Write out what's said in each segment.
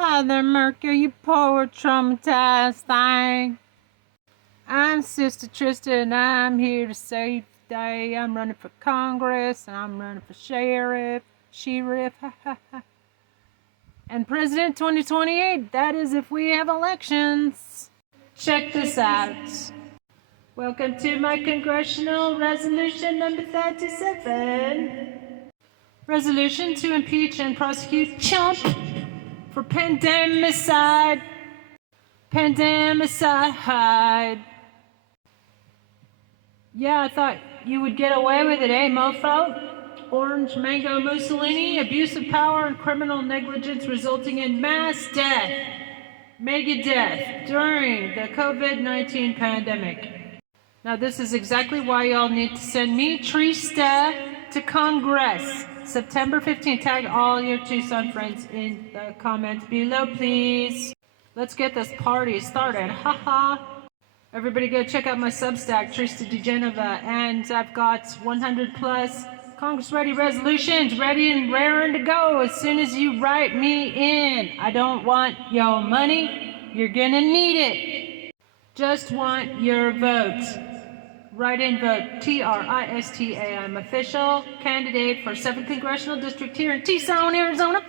Hi there, Mercury, you poor traumatized thing. I'm Sister Trista, and I'm here to save the day. I'm running for Congress, and I'm running for sheriff, and President 2028. That is if we have elections. Check this out. Welcome to my Congressional Resolution number 37. Resolution to impeach and prosecute Chump for pandemicide. Pandemicide. Yeah, I thought you would get away with it, eh, mofo? Orange Mango Mussolini, abuse of power and criminal negligence resulting in mass death, mega death, during the COVID-19 pandemic. Now, this is exactly why y'all need to send me, TRISTA, to Congress. September 15th, tag all your Tucson friends in the comments below, please. Let's get this party started, haha. Everybody go check out my substack, TRISTA di Genova, and I've got 100 plus Congress-ready resolutions ready and raring to go as soon as you write me in. I don't want your money, you're gonna need it. Just want your vote. Write-in vote, TRISTA. I'm official candidate for 7th Congressional District here in Tucson, Arizona.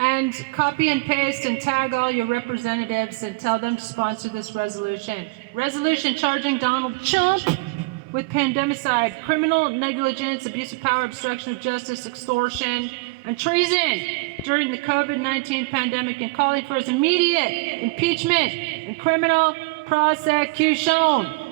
And copy and paste and tag all your representatives and tell them to sponsor this resolution. Resolution charging Donald Chump with pandemicide, criminal negligence, abuse of power, obstruction of justice, extortion, and treason during the COVID-19 pandemic, and calling for his immediate impeachment and criminal prosecution.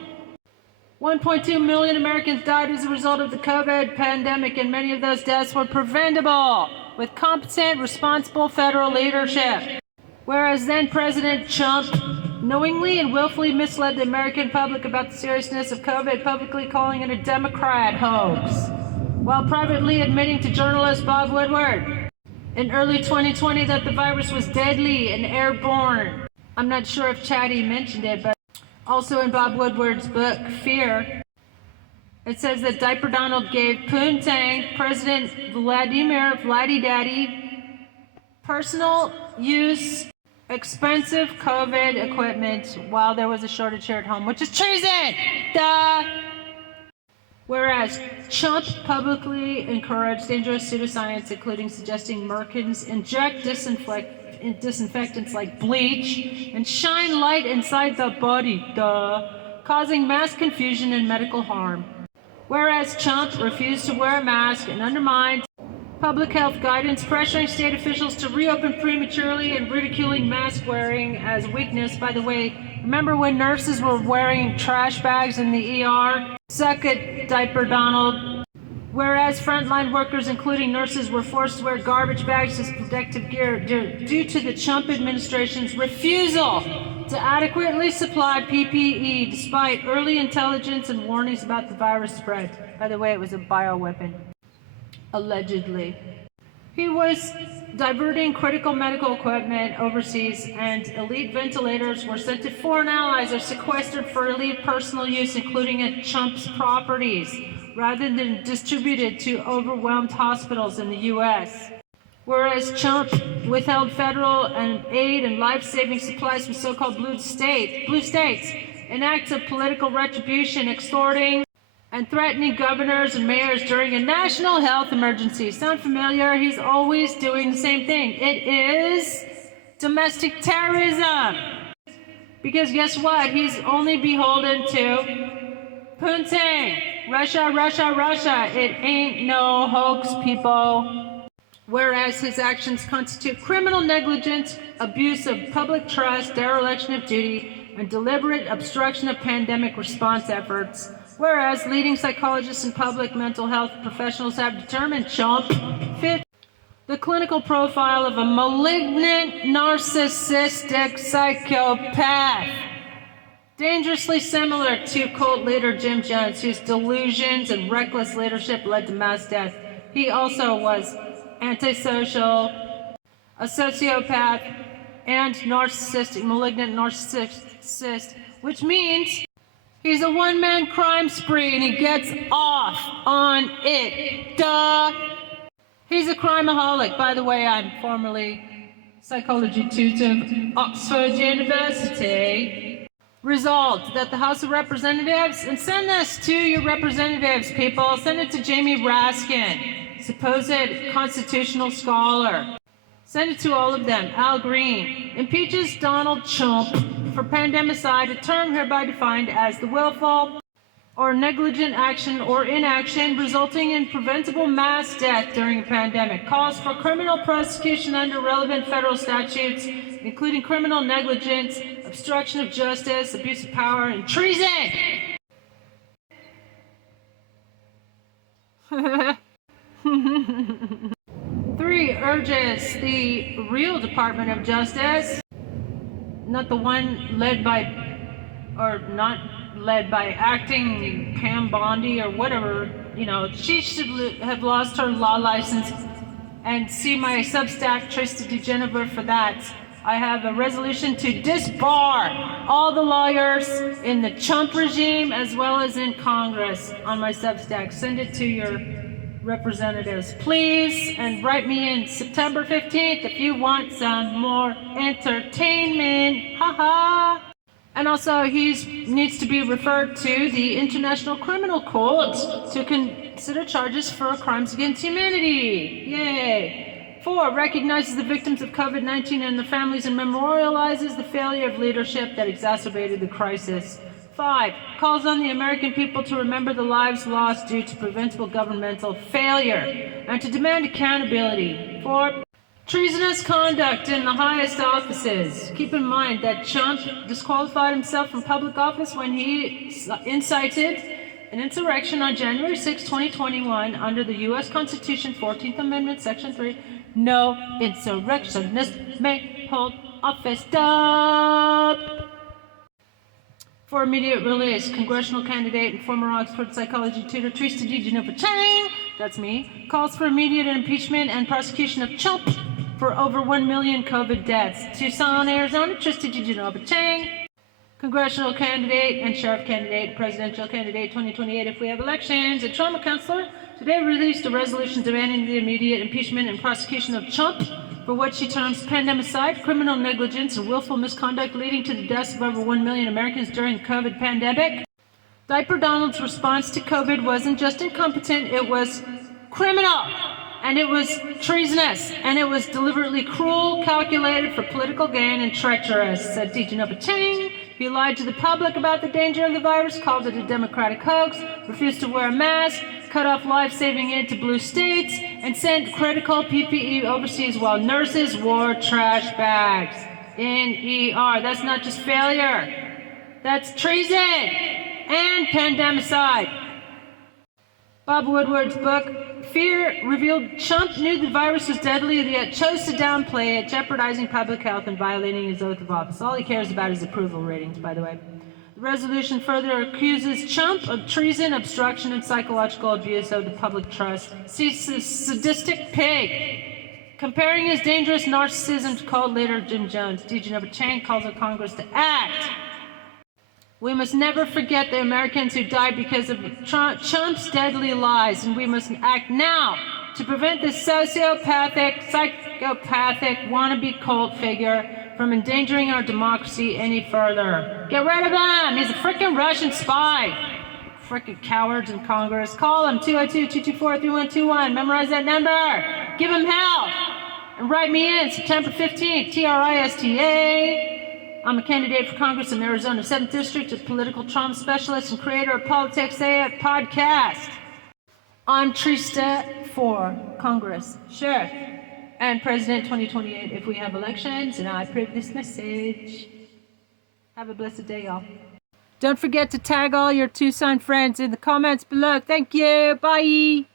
1.2 million Americans died as a result of the COVID pandemic, and many of those deaths were preventable with competent, responsible federal leadership. Whereas then President Chump knowingly and willfully misled the American public about the seriousness of COVID, publicly calling it a Democrat hoax, while privately admitting to journalist Bob Woodward in early 2020 that the virus was deadly and airborne. I'm not sure if Charty mentioned it, but also in Bob Woodward's book, Fear, it says that Diaperdonald gave Poontang, President Vladimir Vladdy Daddy, personal use expensive COVID equipment while there was a shortage here at home, which is treason! Duh! Whereas Chump publicly encouraged dangerous pseudoscience, including suggesting Merkins inject disinfectants like bleach and shine light inside the body, causing mass confusion and medical harm. Whereas Chump refused to wear a mask and undermined public health guidance, pressuring state officials to reopen prematurely and ridiculing mask wearing as weakness. By the way, remember when nurses were wearing trash bags in the ER? Suck it, Diaperdonald. Whereas frontline workers, including nurses, were forced to wear garbage bags as protective gear due to the Chump administration's refusal to adequately supply PPE despite early intelligence and warnings about the virus spread. By the way, it was a bioweapon, allegedly. He was diverting critical medical equipment overseas, and elite ventilators were sent to foreign allies or sequestered for elite personal use, including at Chump's properties, rather than distributed to overwhelmed hospitals in the U.S. Whereas Chump withheld federal aid and life-saving supplies from so-called blue states in acts of political retribution, extorting and threatening governors and mayors during a national health emergency. Sound familiar? He's always doing the same thing. It is domestic terrorism. Because guess what? He's only beholden to Putin. Russia, Russia, Russia. It ain't no hoax, people. Whereas his actions constitute criminal negligence, abuse of public trust, dereliction of duty, and deliberate obstruction of pandemic response efforts. Whereas leading psychologists and public mental health professionals have determined Chump fit the clinical profile of a malignant, narcissistic psychopath, dangerously similar to cult leader Jim Jones, whose delusions and reckless leadership led to mass death. He also was antisocial, a sociopath, and narcissistic, malignant narcissist, which means he's a one-man crime spree and he gets off on it. Duh! He's a crimeaholic. By the way, I'm formerly Psychology tutor of Oxford University. Resolved that the House of Representatives, and send this to your representatives, people, send it to Jamie Raskin, supposed constitutional scholar. Send it to all of them. Al Green impeaches Donald Chump for pandemicide, a term hereby defined as the willful or negligent action or inaction resulting in preventable mass death during a pandemic. Calls for criminal prosecution under relevant federal statutes, including criminal negligence, obstruction of justice, abuse of power, and treason. Three, urges the real Department of Justice, not the one led by, or not led by acting Pam Bondi or whatever, she should have lost her law license, and see my substack, TRISTA de Genova, for that. I have a resolution to disbar all the lawyers in the Chump regime as well as in Congress on my substack. Send it to your representatives, please, and write me in September 15th if you want some more entertainment. Haha. And also, he needs to be referred to the International Criminal Court to consider charges for crimes against humanity. Yay! 4, recognizes the victims of COVID-19 and their families and memorializes the failure of leadership that exacerbated the crisis. 5, calls on the American people to remember the lives lost due to preventable governmental failure and to demand accountability. 4, treasonous conduct in the highest offices. Keep in mind that Chump disqualified himself from public office when he incited an insurrection on January 6, 2021 under the U.S. Constitution, 14th Amendment, Section 3. No insurrectionist may hold office. Stop! For immediate release, Congressional candidate and former Oxford psychology tutor TRISTA de Genova, that's me, calls for immediate impeachment and prosecution of Chump for over 1 million COVID deaths. Tucson, Arizona, TRISTA de Genova, Congressional candidate and sheriff candidate, presidential candidate 2028 if we have elections. A trauma counselor today released a resolution demanding the immediate impeachment and prosecution of Chump for what she terms pandemicide, criminal negligence, and willful misconduct leading to the deaths of over 1 million Americans during the COVID pandemic. Diaperdonald's response to COVID wasn't just incompetent, it was criminal, and it was treasonous, and it was deliberately cruel, calculated for political gain, and treacherous, said DeGenova Chang. He lied to the public about the danger of the virus, called it a Democratic hoax, refused to wear a mask, cut off life-saving aid to blue states, and sent critical PPE overseas while nurses wore trash bags in ER. That's not just failure, that's treason and pandemicide. Bob Woodward's book, Fear, revealed Chump knew the virus was deadly, yet chose to downplay it, jeopardizing public health and violating his oath of office. All he cares about is approval ratings, by the way. The resolution further accuses Chump of treason, obstruction, and psychological abuse of the public trust. He's a sadistic pig, comparing his dangerous narcissism to cult leader Jim Jones. DeGenova Chang calls on Congress to act. We must never forget the Americans who died because of Chump's deadly lies, and we must act now to prevent this psychopathic, wannabe cult figure from endangering our democracy any further. Get rid of him! He's a frickin' Russian spy! Frickin' cowards in Congress. Call him, 202-224-3121. Memorize that number! Give him hell! And write me in, September 15th, TRISTA. I'm a candidate for Congress in Arizona 7th District, a political trauma specialist and creator of Politics AF podcast. I'm Trista for Congress, Sheriff, and President 2028 if we have elections, and I approve this message. Have a blessed day, y'all. Don't forget to tag all your Tucson friends in the comments below. Thank you. Bye.